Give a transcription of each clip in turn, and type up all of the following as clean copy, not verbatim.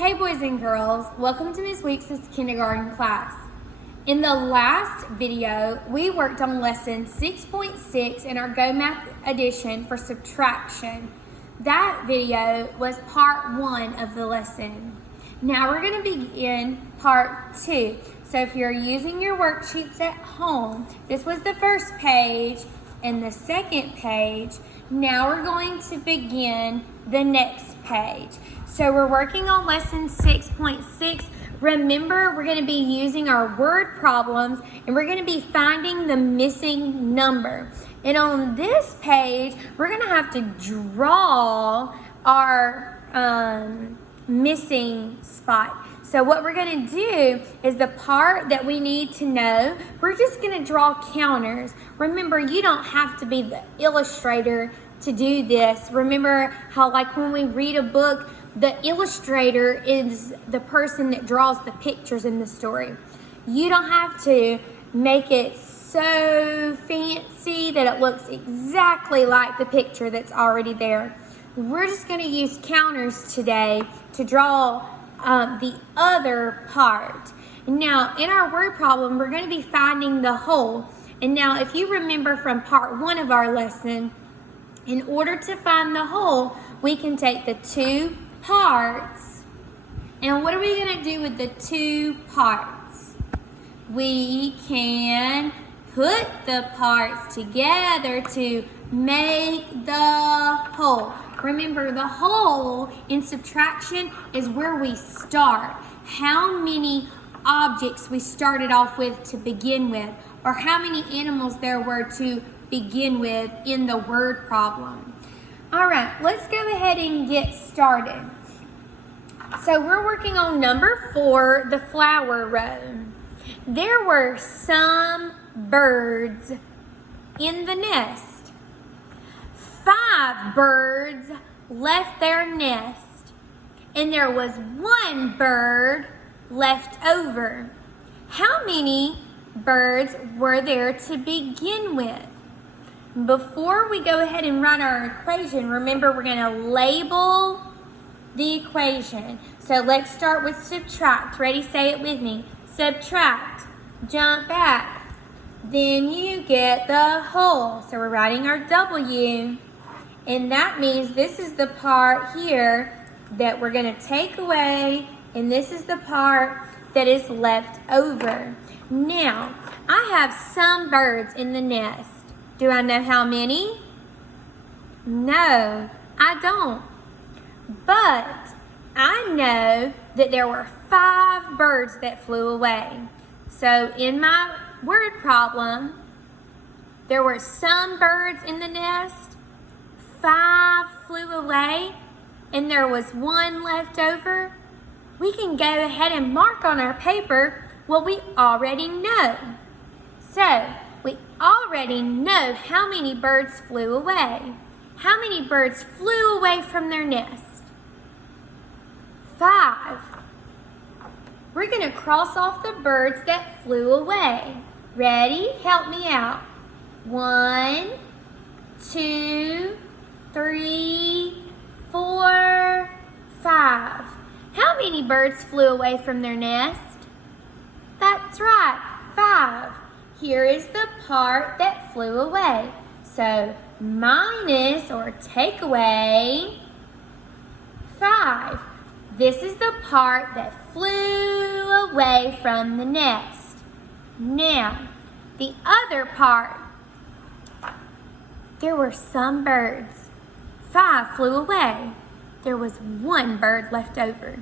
Hey boys and girls, welcome to Ms. Weeks' kindergarten class. In the last video, we worked on lesson 6.6 in our GoMath edition for subtraction. That video was part 1 of the lesson. Now we're going to begin part 2. So if you're using your worksheets at home, this was the first page and the second page. Now we're going to begin the next page. So we're working on lesson 6.6. Remember, we're going to be using our word problems and we're going to be finding the missing number. And on this page, we're going to have to draw our missing spot. So what we're going to do is the part that we need to know, we're just going to draw counters. Remember, you don't have to be the illustrator to do this. Remember how like when we read a book, the illustrator is the person that draws the pictures in the story. You don't have to make it so fancy that it looks exactly like the picture that's already there. We're just going to use counters today to draw the other part. Now, in our word problem, we're going to be finding the whole. And now, if you remember from part 1 of our lesson, in order to find the whole, we can take the two parts. And what are we going to do with the two parts? We can put the parts together to make the whole. Remember, the whole in subtraction is where we start. How many objects we started off with to begin with, or how many animals there were to begin with in the word problem. All right, let's go ahead and get started. So we're working on number 4, the flower row. There were some birds in the nest. 5 birds left their nest, and there was 1 bird left over. How many birds were there to begin with? Before we go ahead and write our equation, remember we're going to label the equation. So let's start with subtract. Ready? Say it with me. Subtract. Jump back. Then you get the whole. So we're writing our W. And that means this is the part here that we're going to take away. And this is the part that is left over. Now, I have some birds in the nest. Do I know how many? No, I don't. But I know that there were 5 birds that flew away. So in my word problem, there were some birds in the nest, 5 flew away, and there was 1 left over. We can go ahead and mark on our paper what we already know. So, we already know how many birds flew away. How many birds flew away from their nest? 5. We're going to cross off the birds that flew away. Ready? Help me out. 1, 2, 3, 4, 5. How many birds flew away from their nest? That's right, 5. Here is the part that flew away. So minus or take away 5. This is the part that flew away from the nest. Now, the other part. There were some birds. 5 flew away. There was 1 bird left over.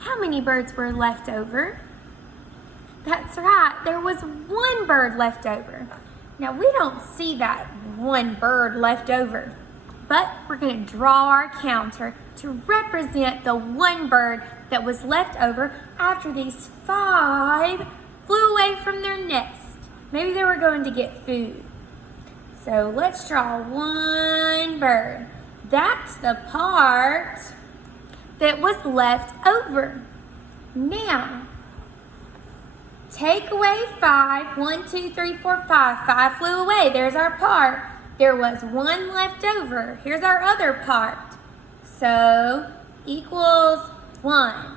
How many birds were left over? That's right, there was 1 bird left over. Now, we don't see that 1 bird left over, but we're going to draw our counter to represent the 1 bird that was left over after these 5 flew away from their nest. Maybe they were going to get food. So let's draw 1 bird. That's the part that was left over. Now, take away 5. 1, 2, 3, 4, 5. 5 flew away. There's our part. There was 1 left over. Here's our other part. So, equals 1.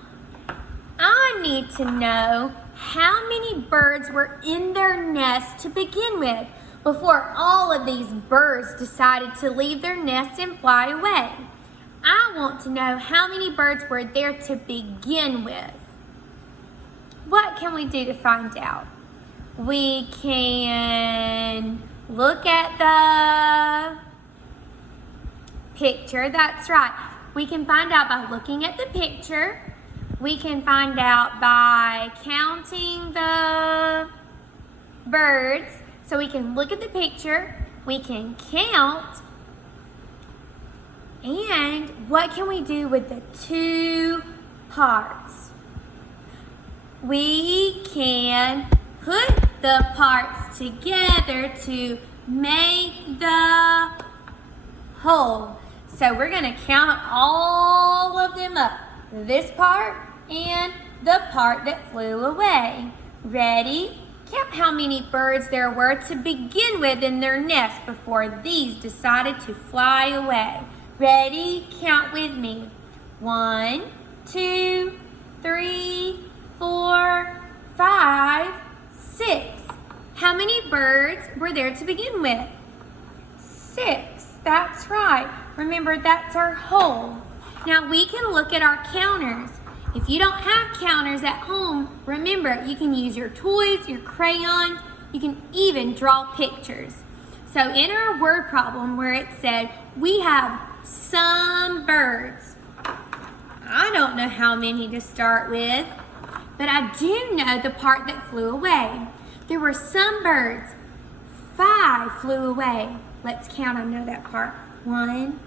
need to know how many birds were in their nest to begin with before all of these birds decided to leave their nest and fly away. I want to know how many birds were there to begin with. What can we do to find out? We can look at the picture. That's right. We can find out by looking at the picture. We can find out by counting the birds. So we can look at the picture, we can count, and what can we do with the two parts? We can put the parts together to make the whole. So we're going to count all of them up. This part and the part that flew away. Ready? Count how many birds there were to begin with in their nest before these decided to fly away. Ready? Count with me. 1, 2, 3, 4, 5, 6. How many birds were there to begin with? 6. That's right. Remember, that's our whole. Now we can look at our counters. If you don't have counters at home, remember, you can use your toys, your crayons, you can even draw pictures. So in our word problem where it said, we have some birds. I don't know how many to start with, but I do know the part that flew away. There were some birds. 5 flew away. Let's count, I know that part. 1,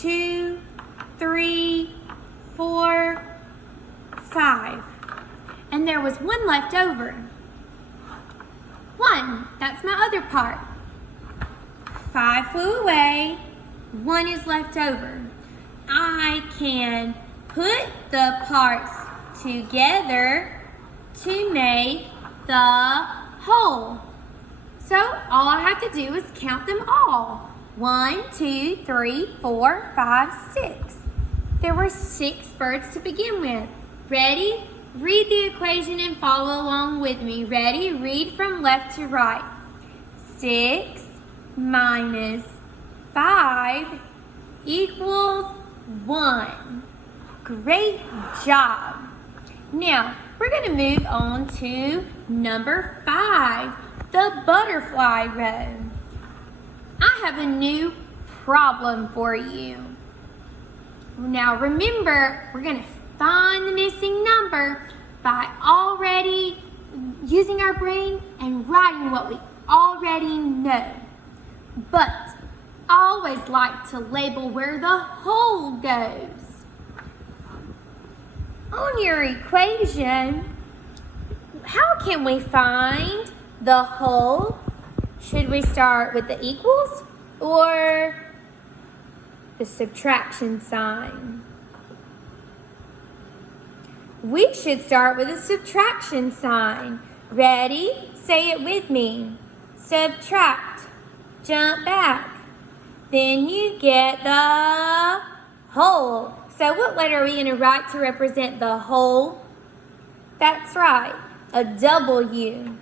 2, 3, 4, 5. And there was 1 left over. 1, that's my other part. 5 flew away, 1 is left over. I can put the parts together to make the whole. So all I have to do is count them all. 1, 2, 3, 4, 5, 6. There were 6 birds to begin with. Ready? Read the equation and follow along with me. Ready? Read from left to right. 6 minus 5 equals 1. Great job. Now, we're going to move on to number 5, the butterfly row. I have a new problem for you. Now remember, we're going to find the missing number by already using our brain and writing what we already know. But I always like to label where the whole goes. On your equation, how can we find the whole? Should we start with the equals or the subtraction sign? We should start with a subtraction sign. Ready? Say it with me. Subtract. Jump back. Then you get the whole. So what letter are we going to write to represent the whole? That's right, a W.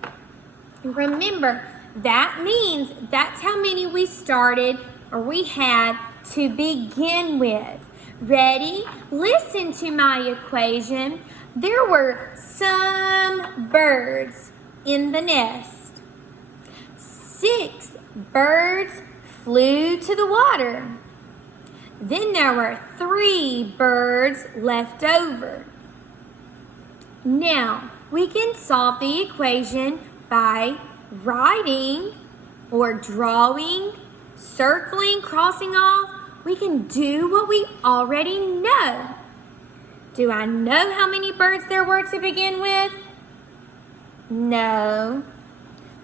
Remember, that means that's how many we started or we had to begin with. Ready? Listen to my equation. There were some birds in the nest. 6 birds flew to the water. Then there were 3 birds left over. Now, we can solve the equation by writing or drawing, circling, crossing off. We can do what we already know. Do I know how many birds there were to begin with? No.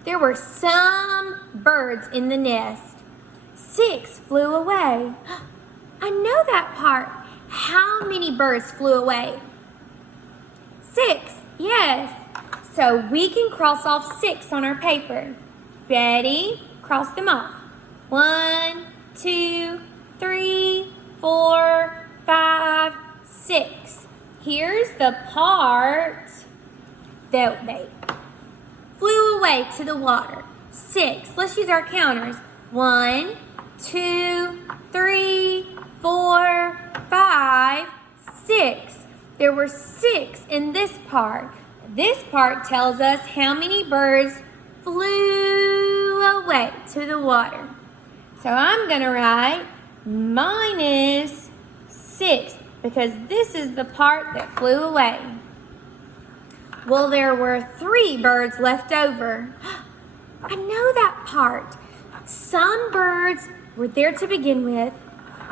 There were some birds in the nest. 6 flew away. I know that part. How many birds flew away? 6, yes. So we can cross off 6 on our paper. Ready? Cross them off. 1, 2, 3, 4, 5, 6. Here's the part They flew away to the water. 6. Let's use our counters. 1, 2, 3, 4, 5, 6. There were 6 in this part. This part tells us how many birds flew away to the water. So I'm going to write minus 6 because this is the part that flew away. Well, there were 3 birds left over. I know that part. Some birds were there to begin with.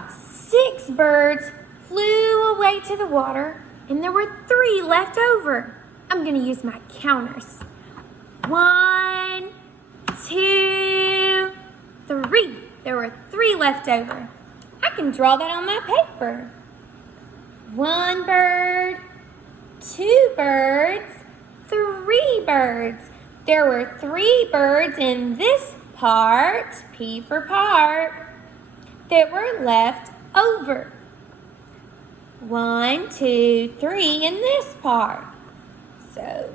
6 birds flew away to the water, and there were 3 left over. I'm going to use my counters. 1, 2, 3. There were 3 left over. I can draw that on my paper. 1 bird, 2 birds, 3 birds. There were 3 birds in this part, P for part, that were left over. 1, 2, 3 in this part. So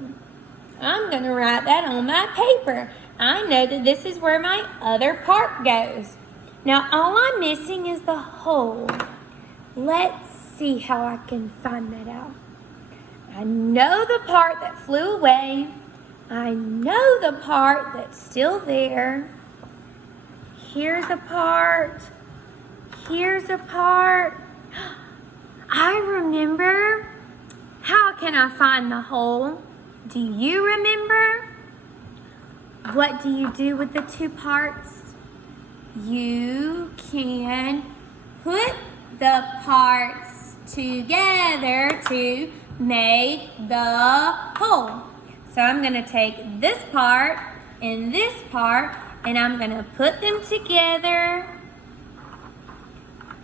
I'm going to write that on my paper. I know that this is where my other part goes. Now all I'm missing is the whole. Let's see how I can find that out. I know the part that flew away. I know the part that's still there. Here's a part. Here's a part. I remember. How can I find the whole? Do you remember? What do you do with the 2 parts? You can put the parts together to make the whole. So I'm going to take this part and this part, and I'm going to put them together,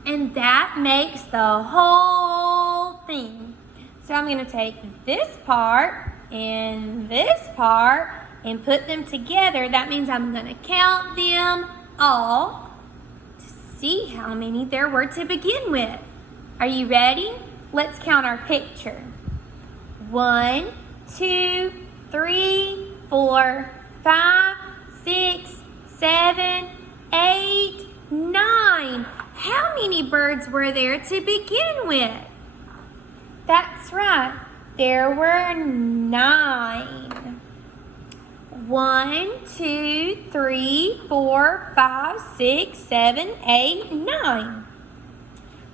and that makes the whole thing. So I'm going to take this part and put them together. That means I'm going to count them all to see how many there were to begin with. Are you ready? Let's count our picture. 1, 2, 3, 4, 5, 6, 7, 8, 9. How many birds were there to begin with? That's right. There were 9. 1, 2, 3, 4, 5, 6, 7, 8, 9.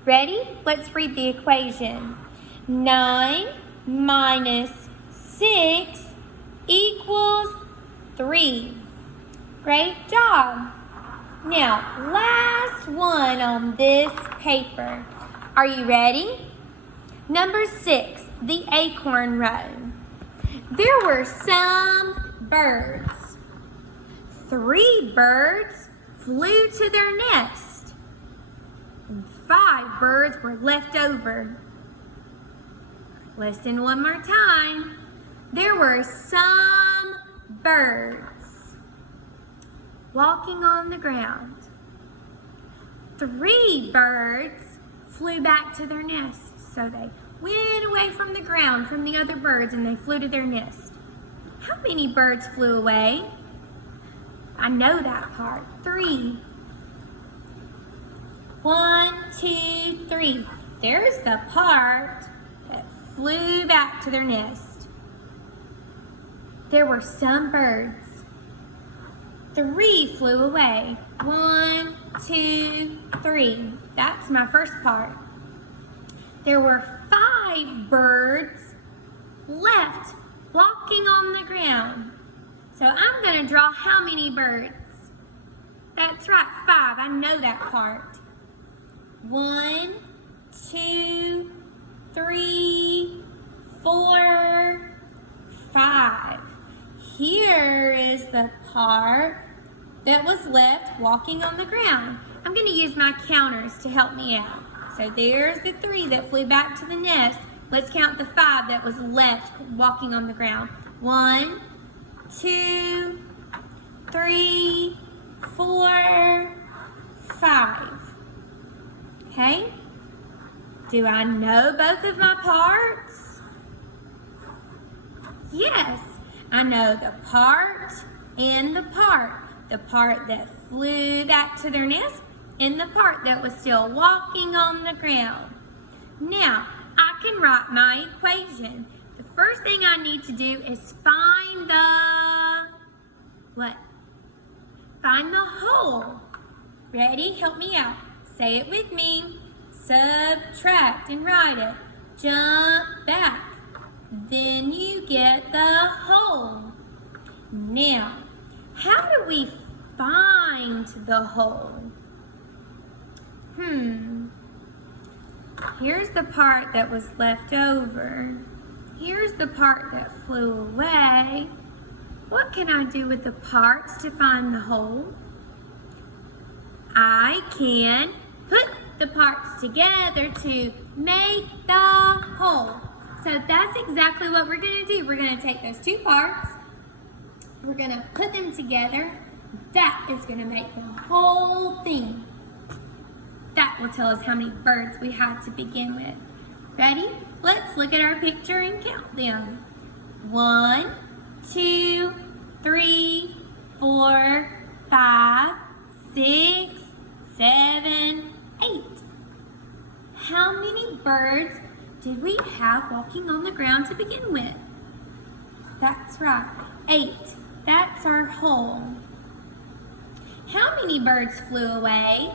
Ready? Let's read the equation. 9 minus 6 equals 3. Great job. Now, last one on this paper. Are you ready? Number 6, the acorn row. There were some birds. 3 birds flew to their nest, and 5 birds were left over. Listen one more time. There were some birds walking on the ground. 3 birds flew back to their nests, so they went away from the ground, from the other birds, and they flew to their nest. How many birds flew away? I know that part. 3. 1, 2, 3. There's the part that flew back to their nest. There were some birds. 3 flew away. 1, 2, 3. That's my first part. There were 5 birds left walking on the ground. So I'm going to draw how many birds? That's right, 5. I know that part. 1, 2, 3, 4, 5. Here is the part that was left walking on the ground. I'm going to use my counters to help me out. So there's the 3 that flew back to the nest. Let's count the 5 that was left walking on the ground. 1, 2, 3, 4, 5. Okay? Do I know both of my parts? Yes, I know the part and the part. The part that flew back to their nest and the part that was still walking on the ground. Now, I can write my equation. The first thing I need to do is find the, what? Find the whole. Ready? Help me out. Say it with me. Subtract and write it. Jump back. Then you get the whole. Now, how do we find the whole? Here's the part that was left over. Here's the part that flew away. What can I do with the parts to find the whole? I can put the parts together to make the whole. So that's exactly what we're going to do. We're going to take those two parts. We're going to put them together. That is going to make the whole thing. That will tell us how many birds we had to begin with. Ready? Let's look at our picture and count them. 1, 2, 3, 4, 5, 6, 7, 8. How many birds did we have walking on the ground to begin with? That's right, 8. That's our whole. How many birds flew away?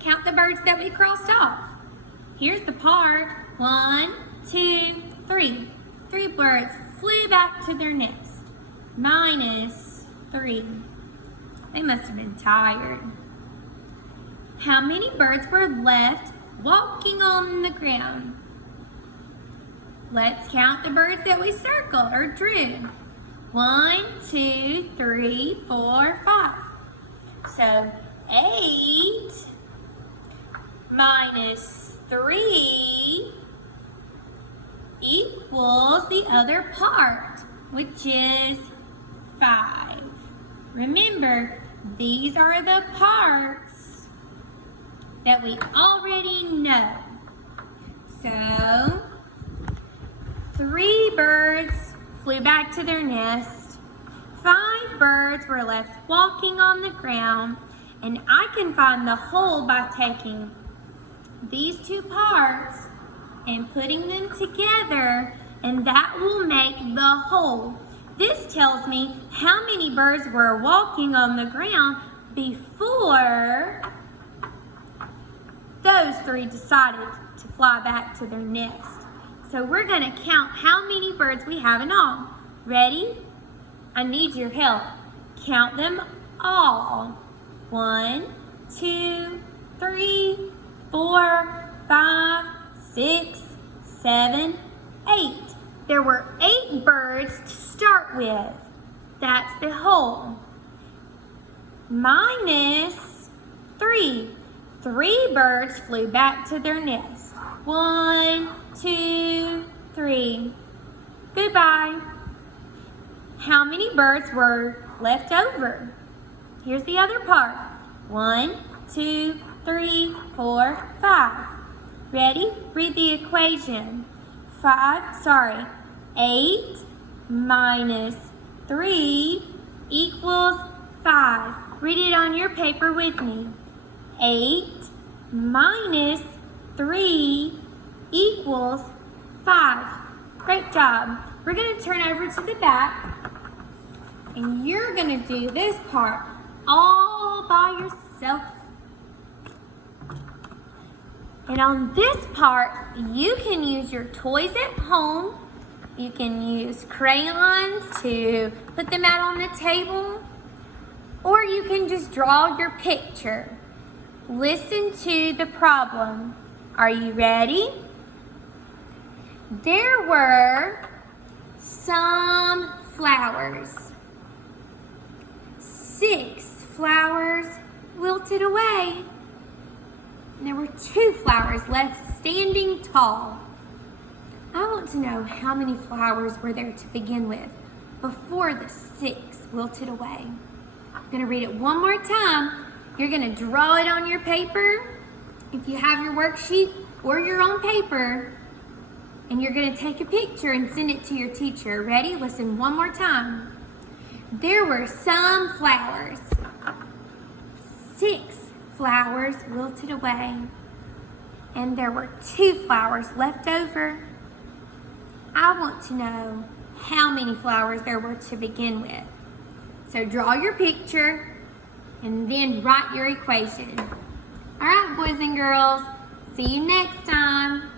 Count the birds that we crossed off. Here's the part. 1, 2, 3. 3 birds flew back to their nest. Minus 3. They must have been tired. How many birds were left walking on the ground? Let's count the birds that we circled or drew. 1, 2, 3, 4, 5. So 8 minus 3 equals the other part, which is 5. Remember, these are the parts that we already know. So, 3 birds flew back to their nest. 5 birds were left walking on the ground, and I can find the whole by taking these 2 parts and putting them together, and that will make the whole. This tells me how many birds were walking on the ground before those 3 decided to fly back to their nest. So we're going to count how many birds we have in all. Ready? I need your help. Count them all. 1, 2, 3, 4, 5, 6, 7, 8. There were 8 birds to start with. That's the whole. Minus 3. 3 birds flew back to their nest. 1, 2, 3. Goodbye. How many birds were left over? Here's the other part. 1, 2, 3, 4, 5. Ready? Read the equation. 8 minus 3 equals 5. Read it on your paper with me. 8 minus 3 equals 5. Great job. We're going to turn over to the back, and you're going to do this part all by yourself. And on this part, you can use your toys at home. You can use crayons to put them out on the table, or you can just draw your picture. Listen to the problem. Are you ready? There were some flowers. 6 flowers wilted away. And there were 2 flowers left standing tall. I want to know how many flowers were there to begin with before the 6 wilted away. I'm going to read it one more time. You're going to draw it on your paper. If you have your worksheet or your own paper, And you're going to take a picture and send it to your teacher. Ready? Listen one more time. There were some flowers. 6 flowers wilted away. And there were 2 flowers left over. I want to know how many flowers there were to begin with. So draw your picture and then write your equation. All right, boys and girls, see you next time.